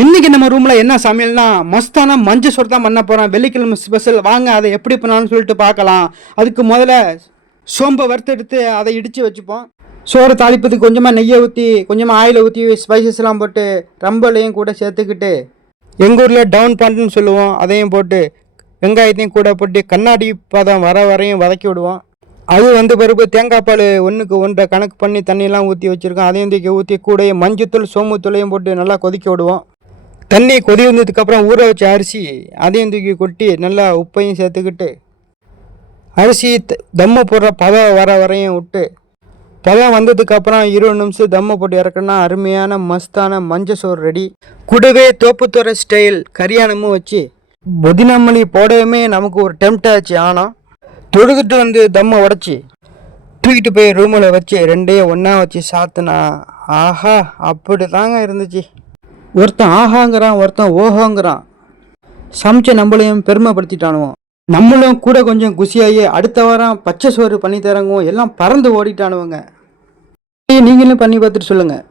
இன்னைக்கு நம்ம ரூம்ல என்ன சமையல்னா மஸ்தான மஞ்சள் சோறு தான் பண்ண போறோம். வெள்ளிக்கிழமை ஸ்பெஷல். வாங்க அதை எப்படி பண்ணலாம்னு சொல்லிட்டு பார்க்கலாம். அதுக்கு முதல்ல சோம்பை வறுத்தெடுத்து அதை இடித்து வச்சுப்போம். சோறு தாளிப்பதுக்கு கொஞ்சமாக நெய்யை ஊற்றி கொஞ்சமாக ஆயிலை ஊற்றி ஸ்பைசஸ்லாம் போட்டு ரம்பலையும் கூட சேர்த்துக்கிட்டு எங்கள் ஊரில் டவுன் பாண்டுன்னு சொல்லுவோம், அதையும் போட்டு வெங்காயத்தையும் கூட போட்டு கண்ணாடி பதம் வர வரையும் வதக்கி விடுவோம். அது வந்து பிறகு தேங்காய் பால் 1க்கு 1.5 கணக்கு பண்ணி தண்ணியெல்லாம் ஊற்றி வச்சுருக்கோம். அதையும் தூக்கி ஊற்றி கூடையே மஞ்சத்தூள் சோம்புத்தூளையும் போட்டு நல்லா கொதிக்க விடுவோம். தண்ணி கொதி வந்ததுக்கப்புறம் ஊற வச்ச அரிசி அதையும் தூக்கி கொட்டி நல்லா உப்பையும் சேர்த்துக்கிட்டு அரிசி தம்மை போடுற பதம் வர வரையும் விட்டு பதம் வந்ததுக்கப்புறம் 20 நிமிஷம் தம்மை போட்டு இறக்கணும்னா அருமையான மஸ்தான மஞ்சள் சோறு ரெடி. கூடவே தோப்புத்துறை ஸ்டைல் கரியானமும் வச்சு புதினமல்லி போடவே நமக்கு ஒரு டெம்ட் ஆச்சு. ஆனால் தொழுதுட்டு வந்து தம்மை உடச்சி தூக்கிட்டு போய் ரூமில் வச்சு ரெண்டையும் ஒன்றா வச்சு சாத்துனா ஆஹா அப்படி தாங்க இருந்துச்சு. ஒருத்தன் ஆஹாங்கிறான், ஒருத்தன் ஓஹோங்கிறான். சமைச்ச நம்மளையும் பெருமைப்படுத்திட்டானுவோம். நம்மளும் கூட கொஞ்சம் குஷியாகி அடுத்த வாரம் பச்சை சோறு பண்ணி தரங்க எல்லாம் பறந்து ஓடிட்டானுவங்க. நீங்களும் பண்ணி பார்த்துட்டு சொல்லுங்கள்.